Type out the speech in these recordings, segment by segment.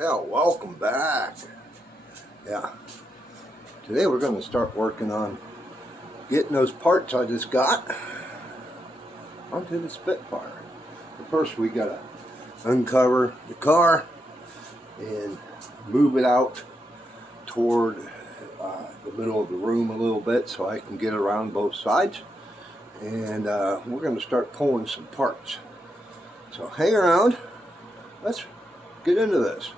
Yeah, welcome back. Yeah, today we're going to start working on getting those parts I just got onto the Spitfire. But first we got to uncover the car and move it out toward the middle of the room a little bit so I can get around both sides. And we're going to start pulling some parts. So hang around. Let's get into this.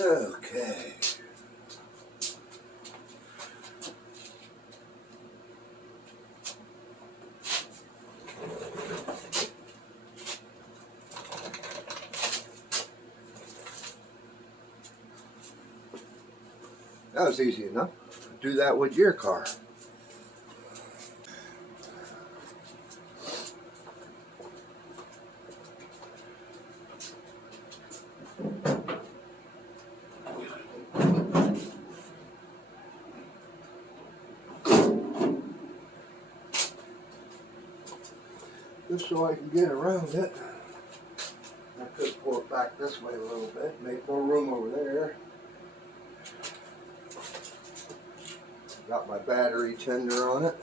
Okay. That was easy enough. Do that with your car. Just so I can get around it, I could pull it back this way a little bit, make more room over there. Got my battery tender on it.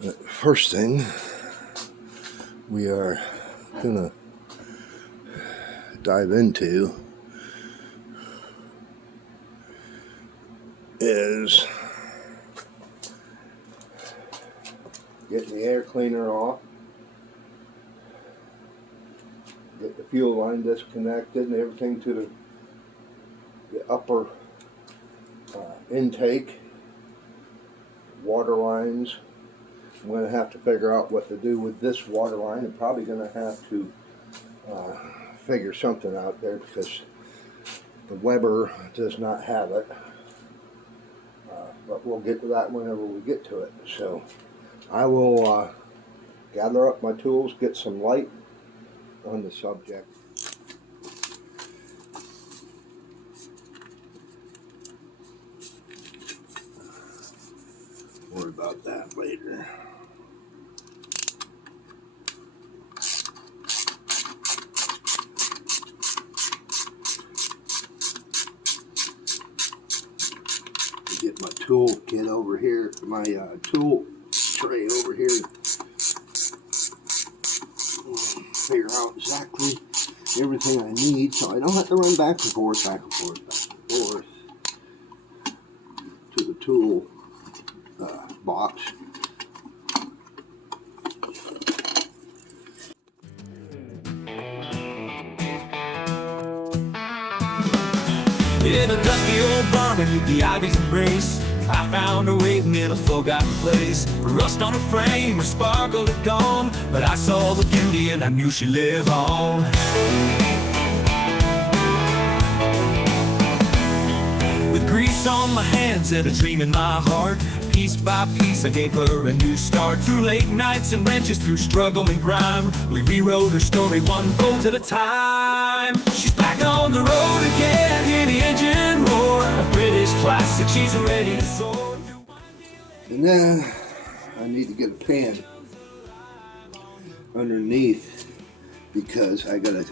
The first thing we are gonna dive into is getting the air cleaner off, get the fuel line disconnected and everything to the upper intake, water lines. I'm going to have to figure out what to do with this water line. I'm probably going to have to figure something out there because the Weber does not have it. But we'll get to that whenever we get to it. So I will gather up my tools, get some light on the subject. Worry about that later. Get my tool kit over here, my tool tray over here. Figure out exactly everything I need so I don't have to run back and forth, back and forth, back and forth to the tool box. In a dusty old barn beneath the ivy's embrace, I found her waiting in a forgotten place. Rust on her frame, her sparkle had gone, but I saw the beauty and I knew she'd live on. With grease on my hands and a dream in my heart, piece by piece I gave her a new start. Through late nights and wrenches, through struggle and grime, we rewrote her story one bolt at a time. She's back on the road again, hear the engine roar, a British classic, she's ready to soar. And then I need to get a pan underneath because I gotta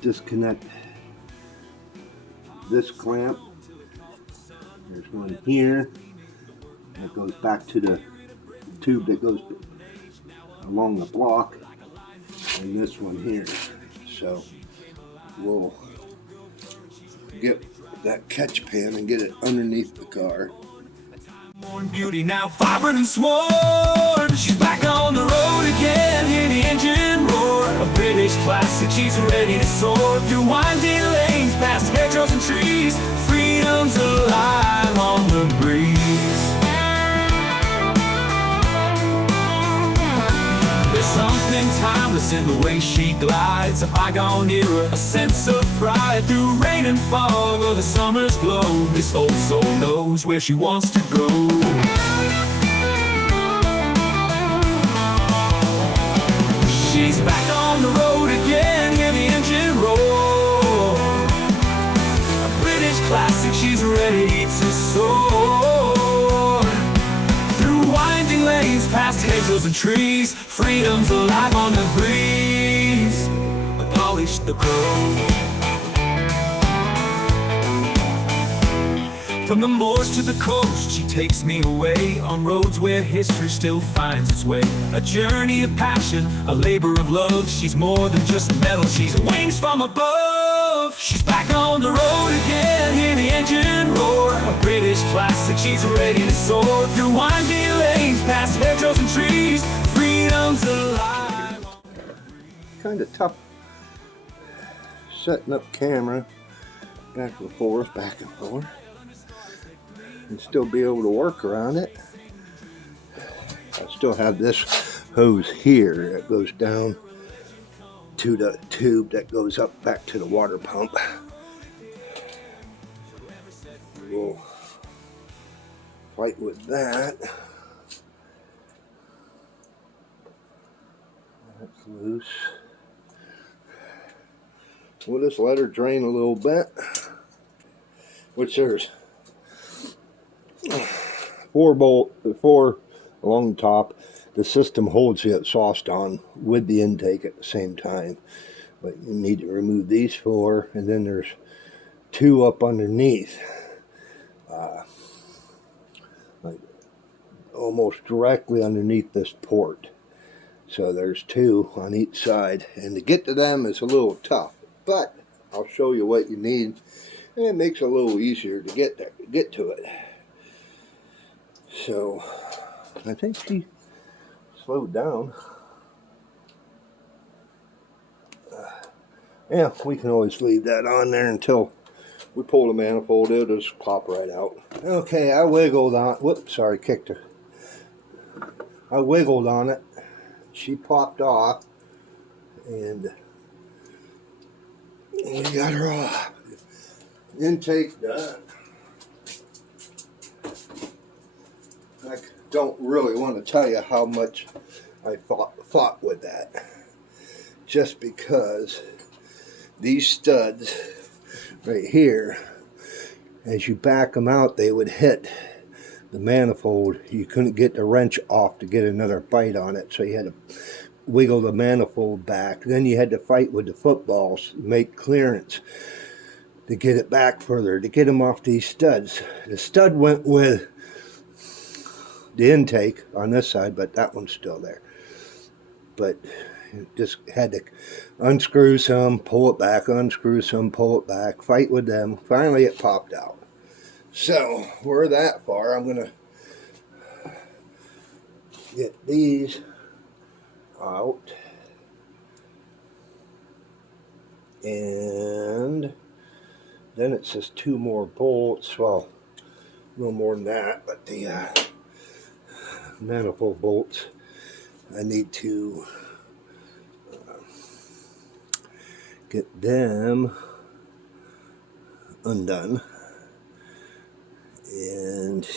disconnect this clamp. There's one here that goes back to the tube that goes along the block, and this one here. So we'll get that catch pan and get it underneath the car. Born beauty, now vibrant and sworn. She's back on the road again, hear the engine roar. A British classic, she's ready to soar. Through winding lanes, past hedgerows and trees. Freedom's alive on the breeze. There's something timeless in the way she glides. A bygone era, a sense of pride. Through rain and fog or the summer's glow, this old soul knows where she wants to go. She's back on the road again, hear the engine roar. A British classic, she's ready to soar. Through winding lanes, past hedgerows and trees. Freedom's alive on the breeze. The polish, the crow. From the moors to the coast, she takes me away on roads where history still finds its way. A journey of passion, a labor of love. She's more than just metal, she's wings from above. She's back on the road again, hear the engine roar. A British classic, she's ready to soar. Through winding lanes, past hedgerows and trees. Freedom's alive. Kind of tough setting up camera back and forth, and still be able to work around it. I still have this hose here that goes down to the tube that goes up back to the water pump. We'll fight with that. That's loose. We'll just let her drain a little bit, which there's four along the top. The system holds the exhaust on with the intake at the same time, but you need to remove these four, and then there's two up underneath, like almost directly underneath this port. So there's two on each side, and to get to them is a little tough, but I'll show you what you need, and it makes it a little easier to get to it. So I think she slowed down. Yeah, we can always leave that on there until we pull the manifold. It'll just pop right out. Okay, I wiggled on. Whoops, sorry, kicked her. I wiggled on it. She popped off, and we got her off. Intake done. I don't really want to tell you how much I fought with that, just because these studs right here, as you back them out, they would hit the manifold. You couldn't get the wrench off to get another bite on it, so you had to wiggle the manifold back. Then you had to fight with the footballs, make clearance to get it back further, to get them off these studs. The stud went with the intake on this side, but that one's still there. But just had to unscrew some, pull it back, unscrew some, pull it back, fight with them. Finally it popped out. So we're that far. I'm gonna get these out, and then it's just two more bolts. Well, a little more than that, but the manifold bolts, I need to get them undone, and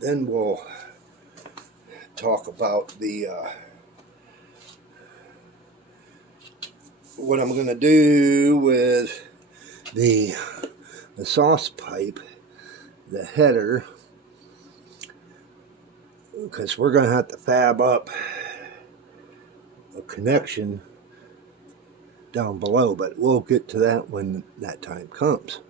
then we'll talk about the what I'm going to do with the exhaust pipe, the header, because we're going to have to fab up a connection down below, but we'll get to that when that time comes.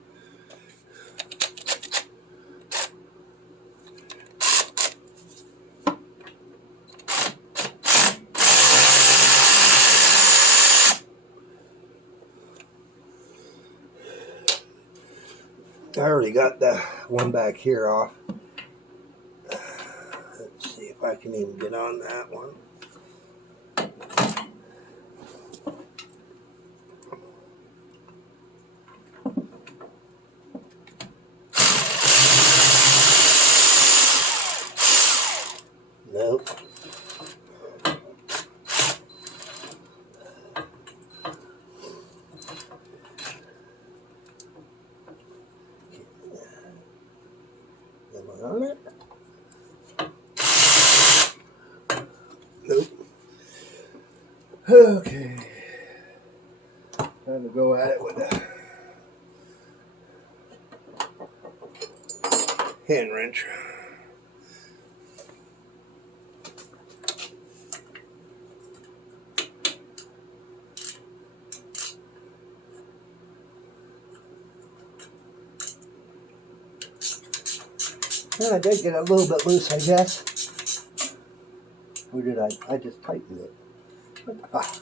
I already got the one back here off. Let's see if I can even get on that one. Nope. Am I on it? Nope. Okay. Time to go at it with a hand wrench. Well, I did get a little bit loose, I guess. Or did I? I just tightened it. What the fuck?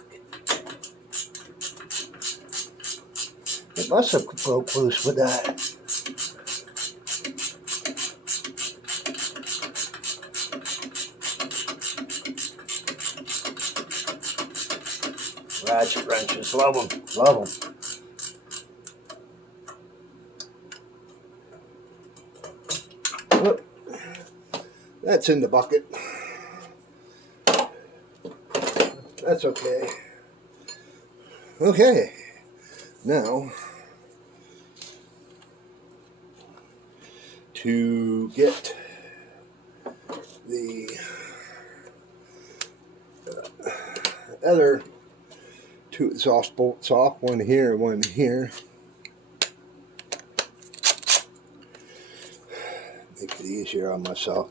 It must have broke loose with that. Ratchet wrenches, love them, love them. Whoop. That's in the bucket. That's okay. Okay, now to get the other two exhaust bolts off, one here, one here. Make it easier on myself.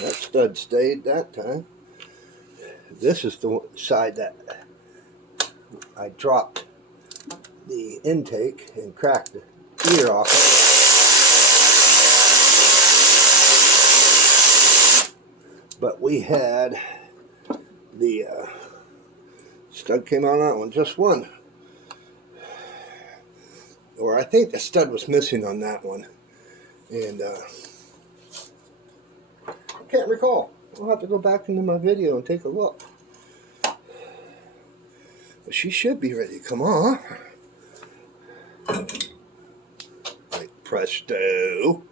That stud stayed that time. This is the side that I dropped the intake and cracked the ear off it. But we had the stud came on that one, just one. Or I think the stud was missing on that one. And I can't recall. I'll have to go back into my video and take a look. But she should be ready to come off. Like presto.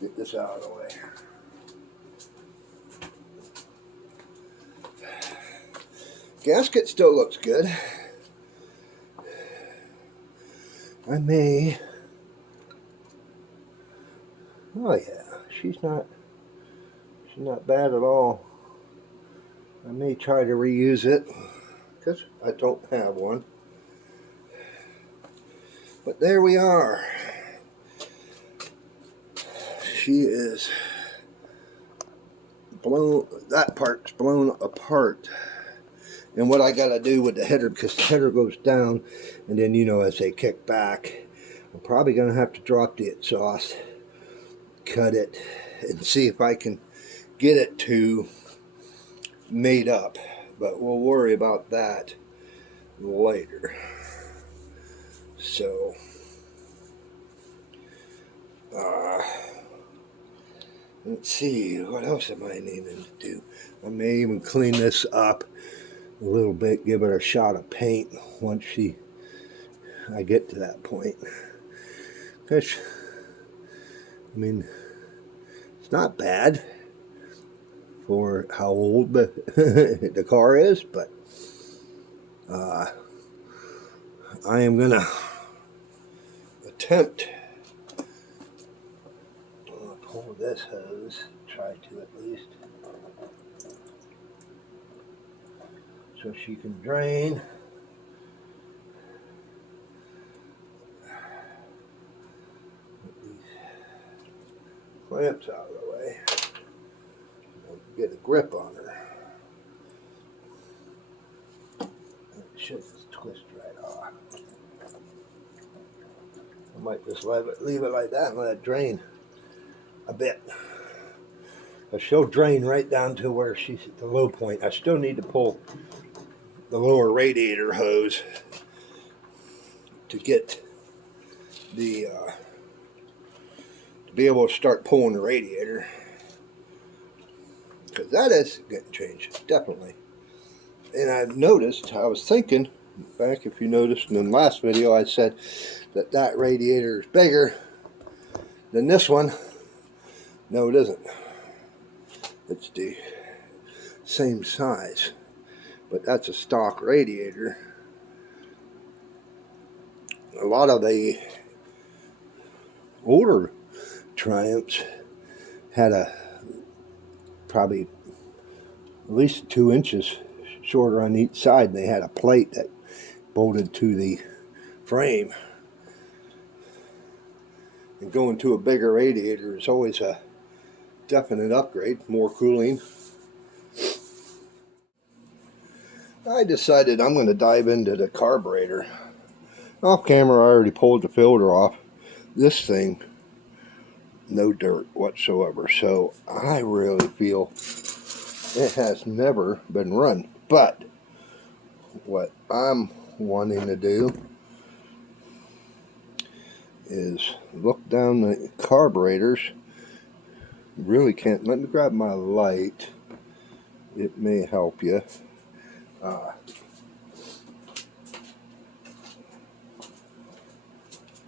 Get this out of the way. Gasket still looks good. I may. Oh yeah, she's not bad at all. I may try to reuse it because I don't have one. But there we are. She is blown. That part's blown apart. And what I got to do with the header, because the header goes down, and then, you know, as they kick back, I'm probably going to have to drop the exhaust, cut it, and see if I can get it to made up. But we'll worry about that later. So, let's see, what else am I needing to do? I may even clean this up a little bit, give it a shot of paint once I get to that point. Because, I mean, it's not bad for how old the car is, but I am gonna attempt to pull this hose, try to at least. So she can drain. Get these clamps out of the way. Get a grip on her. It should just twist right off. I might just leave it like that and let it drain a bit. But she'll drain right down to where she's at the low point. I still need to pull the lower radiator hose to get the to be able to start pulling the radiator, because that is getting changed, definitely. And I've noticed, I was thinking back, if you noticed in the last video, I said that that radiator is bigger than this one. No, it isn't. It's the same size, but that's a stock radiator. A lot of the older Triumphs had probably at least 2 inches shorter on each side, and they had a plate that bolted to the frame. And going to a bigger radiator is always a definite upgrade, more cooling. I decided I'm going to dive into the carburetor. Off camera, I already pulled the filter off. This thing, no dirt whatsoever, so I really feel it has never been run. But what I'm wanting to do is look down the carburetors. Really can't. Let me grab my light. It may help you.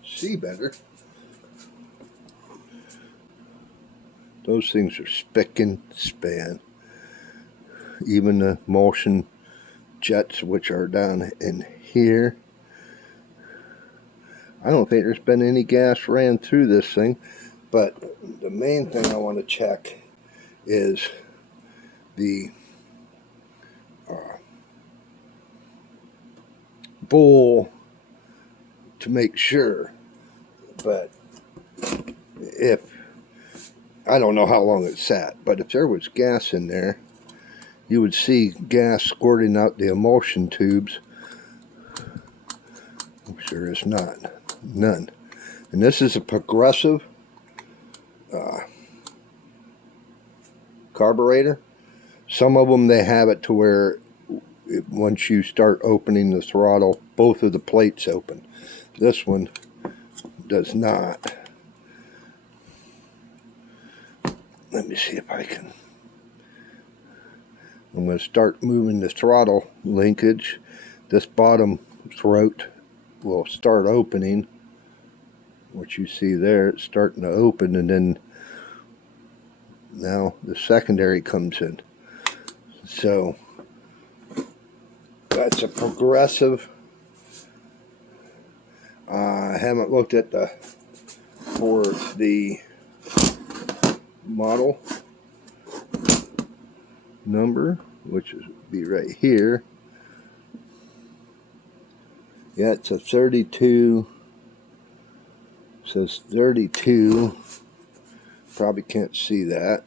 See better. Those things are spick and span. Even the motion jets, which are down in here. I don't think there's been any gas ran through this thing, but the main thing I want to check is the bowl to make sure. But if, I don't know how long it sat, but if there was gas in there, you would see gas squirting out the emulsion tubes. I'm sure it's not. None. And this is a progressive carburetor. Some of them, they have it to where once you start opening the throttle, both of the plates open. This one does not. Let me see if I can. I'm going to start moving the throttle linkage. This bottom throat will start opening. What you see there, it's starting to open, and then now the secondary comes in. So that's a progressive. I haven't looked at the for the model number, which would be right here. Yeah, it's a 32. Says 32. Probably can't see that.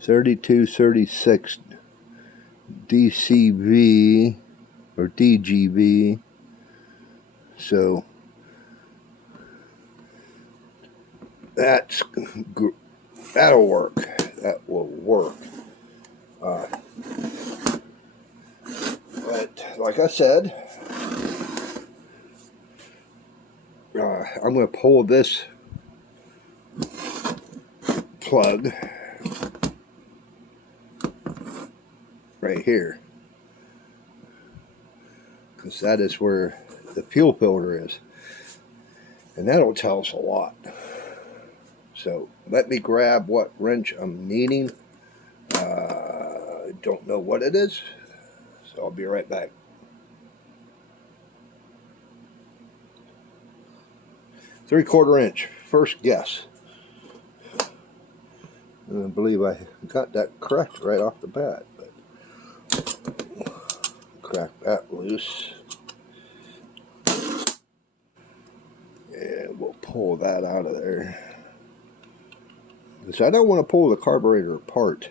3236 DCV or DGV. So that'll work. That will work. But like I said, I'm going to pull this plug right here, because that is where the fuel filter is, and that'll tell us a lot. So let me grab what wrench I'm needing. I don't know what it is, so I'll be right back. 3/4 inch, first guess. And I believe I got that correct right off the bat, but crack that loose. And we'll pull that out of there. Because I don't want to pull the carburetor apart.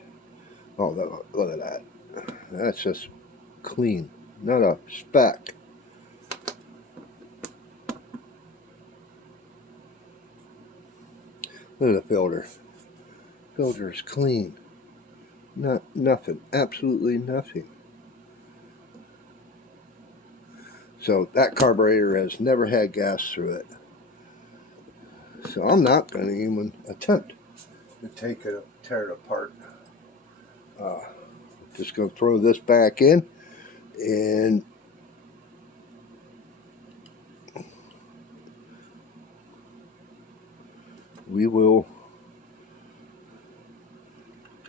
Oh, look at that. That's just clean. Not a speck. Look at the filter. Filter is clean. Nothing. Absolutely nothing. So that carburetor has never had gas through it. So I'm not going to even attempt to take it, tear it apart. Just going to throw this back in, and we will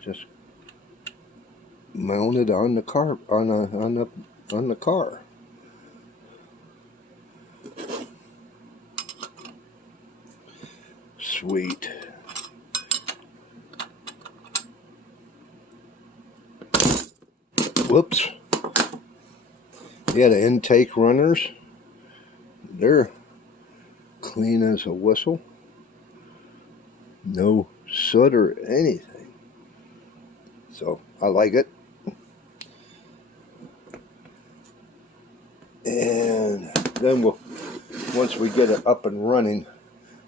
just mount it on the car, on the car. Sweet. Whoops. Yeah, the intake runners, they're clean as a whistle. No soot or anything. So I like it. And then once we get it up and running,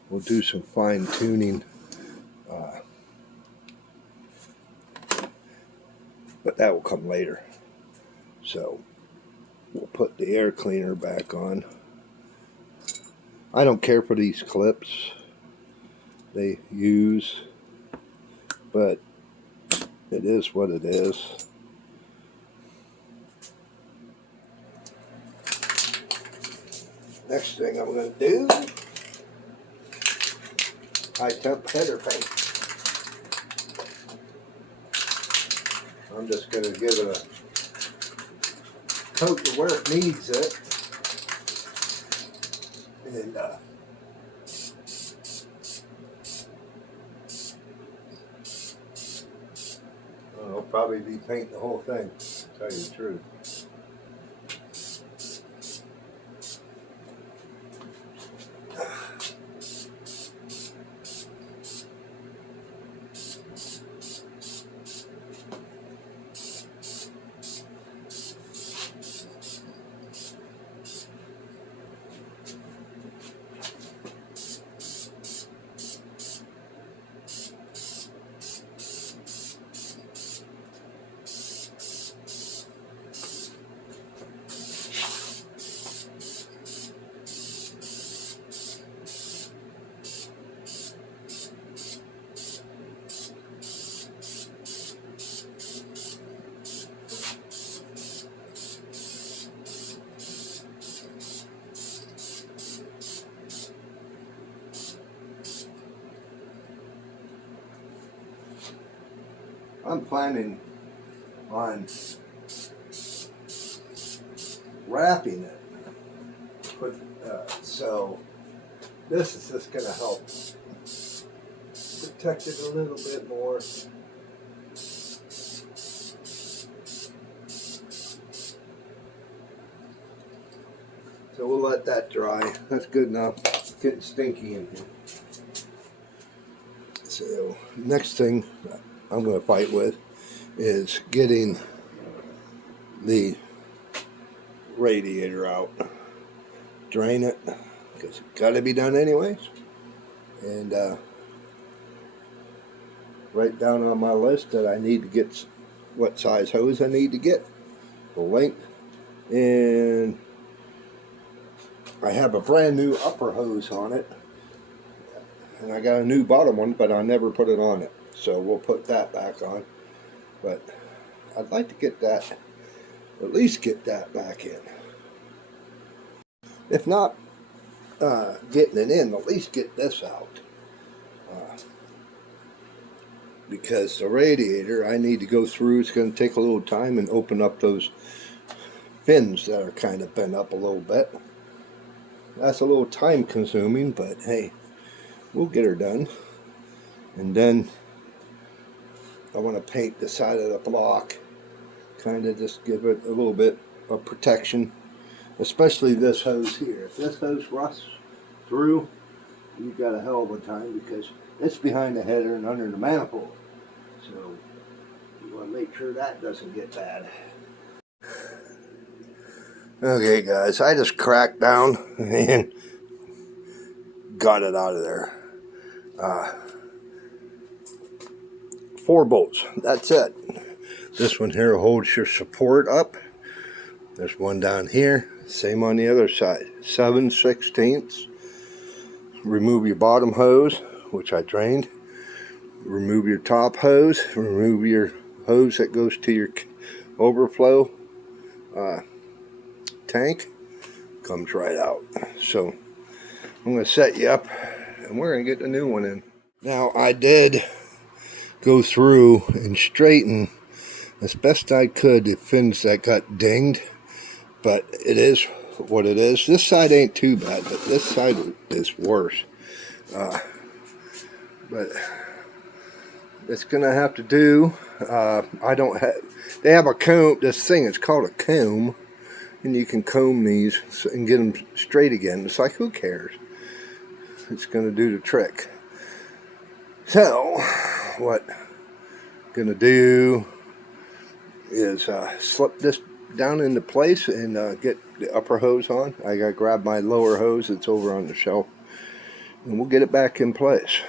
we'll do some fine tuning. But that will come later. So we'll put the air cleaner back on. I don't care for these clips they use, but it is what it is. Next thing I'm going to do, high temp header paint. I'm just going to give it a coat to where it needs it. And I'll probably be painting the whole thing, to tell you the truth. I'm planning on wrapping it, so this is just going to help protect it a little bit more. So we'll let that dry. That's good enough. It's getting stinky in here. So next thing I'm going to fight with is getting the radiator out. Drain it, because it's got to be done anyways. And write down on my list that I need to get what size hose I need to get, the length, and I have a brand new upper hose on it, and I got a new bottom one, but I never put it on it. So we'll put that back on. But I'd like to get that, at least get that back in. If not getting it in, at least get this out. Because the radiator, I need to go through. It's going to take a little time and open up those fins that are kind of bent up a little bit. That's a little time consuming, but hey, we'll get her done. And then I want to paint the side of the block, kind of just give it a little bit of protection, especially this hose here. If this hose rusts through, you've got a hell of a time because it's behind the header and under the manifold. So you want to make sure that doesn't get bad. Okay guys, I just cracked down and got it out of there. 4 bolts, that's it. This one here holds your support up. There's one down here, same on the other side. 7/16. Remove your bottom hose, which I drained. Remove your top hose. Remove your hose that goes to your overflow tank. Comes right out. So I'm going to set you up and we're going to get the new one in. Now I did go through and straighten as best I could the fins that got dinged, but it is what it is. This side ain't too bad, but this side is worse. But it's gonna have to do. I don't have. They have a comb. This thing is called a comb, and you can comb these and get them straight again. It's like, who cares? It's gonna do the trick. So what I'm gonna do is slip this down into place and get the upper hose on. I gotta grab my lower hose that's over on the shelf, and we'll get it back in place.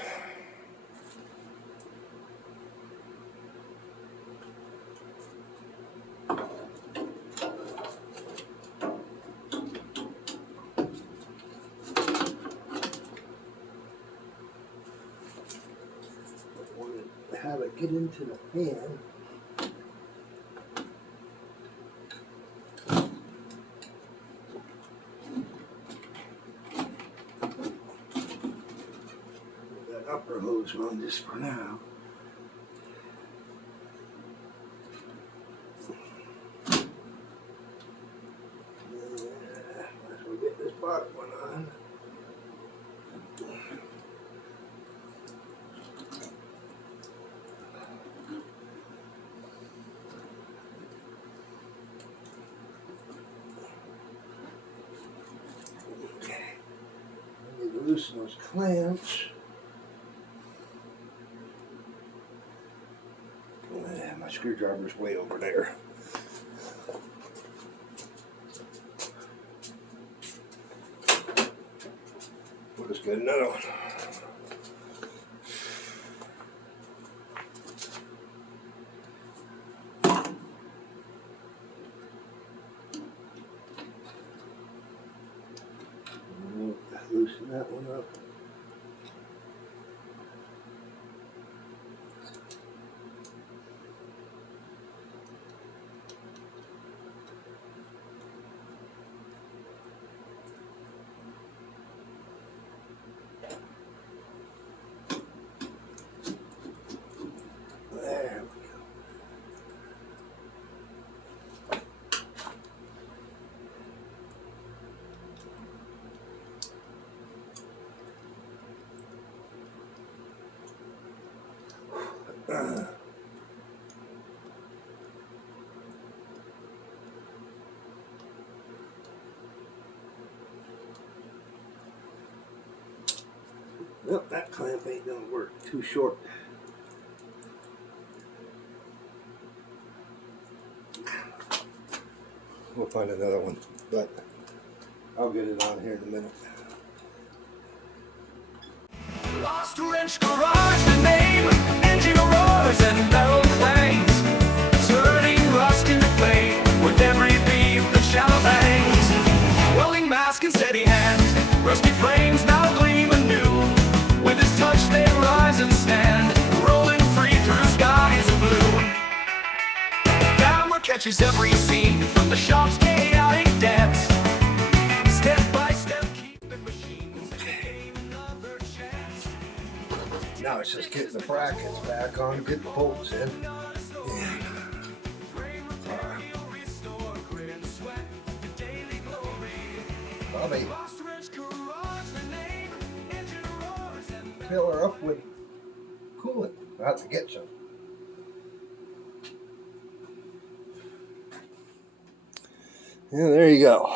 Have it get into the fan. Put that upper hose on just for now. As we get this bottom one on. Loosen those clamps. My screwdriver's way over there. We'll just get another one. Loosen that one up. There we go. Well, that clamp ain't gonna work. Too short. We'll find another one, but I'll get it on here in a minute. Lost wrench garage, the name, engine roars and metal clangs, turning rust into flame with every beam that shallow bangs. Welding mask and steady hands, rusty flames now gleam anew. With his touch they rise and stand, rolling free through skies of blue. Camera catches every scene from the shop's chaotic depths. Step by step, keeping machines and gain another chance. Now it's just getting the brackets back on, get the bolts in. And, Bobby, fill her up with coolant. I'll have to get some. Yeah, there you go.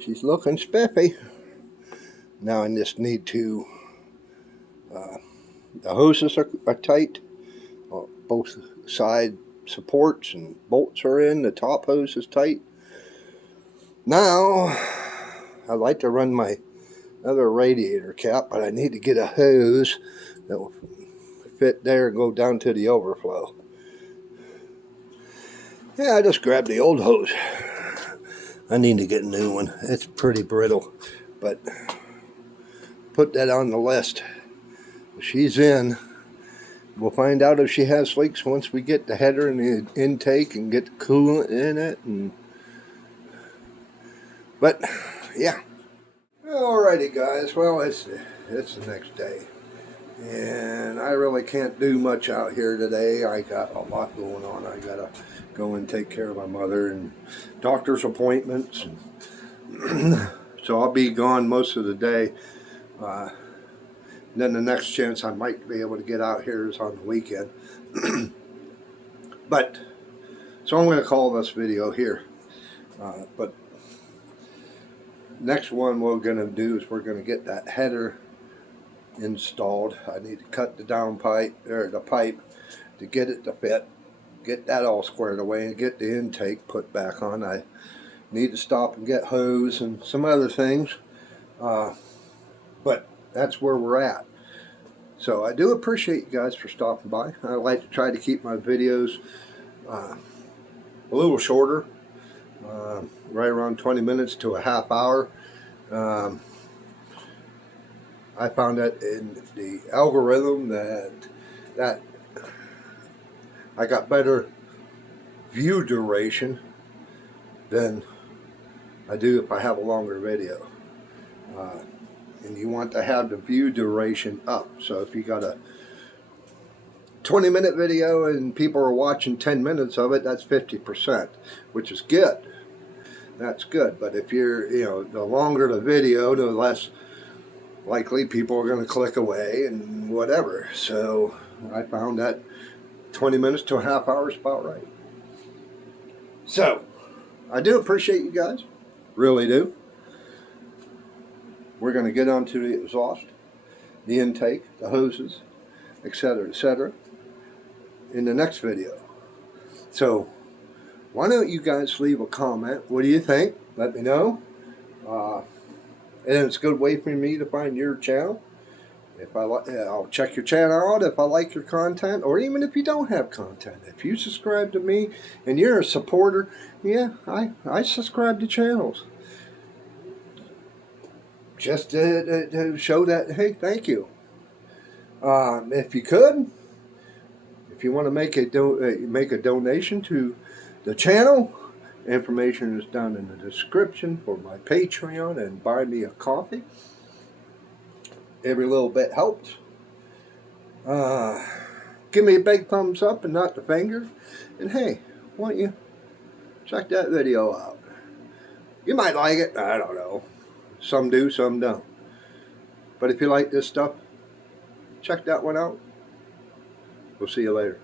She's looking spiffy. Now I just need to, the hoses are tight. Both side supports and bolts are in. The top hose is tight. Now, I'd like to run my other radiator cap, but I need to get a hose that will fit there and go down to the overflow. Yeah, I just grabbed the old hose. I need to get a new one. It's pretty brittle, but put that on the list. She's in. We'll find out if she has leaks once we get the header and the intake and get the coolant in it. But yeah. Alrighty, guys. Well, it's the next day, and I really can't do much out here today. I got a lot going on. I gotta go and take care of my mother and doctor's appointments. So I'll be gone most of the day. Then the next chance I might be able to get out here is on the weekend. But so I'm going to call this video here. But next one we're going to do is we're going to get that header installed. I need to cut the down pipe or the pipe to get it to fit. Get that all squared away and get the intake put back on. I need to stop and get hose and some other things. But that's where we're at. So I do appreciate you guys for stopping by. I like to try to keep my videos a little shorter, right around 20 minutes to a half hour. I found that in the algorithm that I got better view duration than I do if I have a longer video. And you want to have the view duration up. So if you got a 20-minute video and people are watching 10 minutes of it, that's 50%, which is good. That's good. But if you're, the longer the video, the less likely people are going to click away and whatever. So I found that 20 minutes to a half hour is about right. So I do appreciate you guys. Really do. We're going to get onto the exhaust, the intake, the hoses, etc., in the next video. So why don't you guys leave a comment? What do you think? Let me know. And it's a good way for me to find your channel. If I'll check your channel out if I like your content, or even if you don't have content. If you subscribe to me and you're a supporter, yeah, I subscribe to channels. Just to show that, hey, thank you. If you could, if you want to make a donation to the channel, information is down in the description for my Patreon and buy me a coffee. Every little bit helps. Give me a big thumbs up and not the finger. And hey, why don't you check that video out? You might like it. I don't know. Some do, some don't. But if you like this stuff, check that one out. We'll see you later.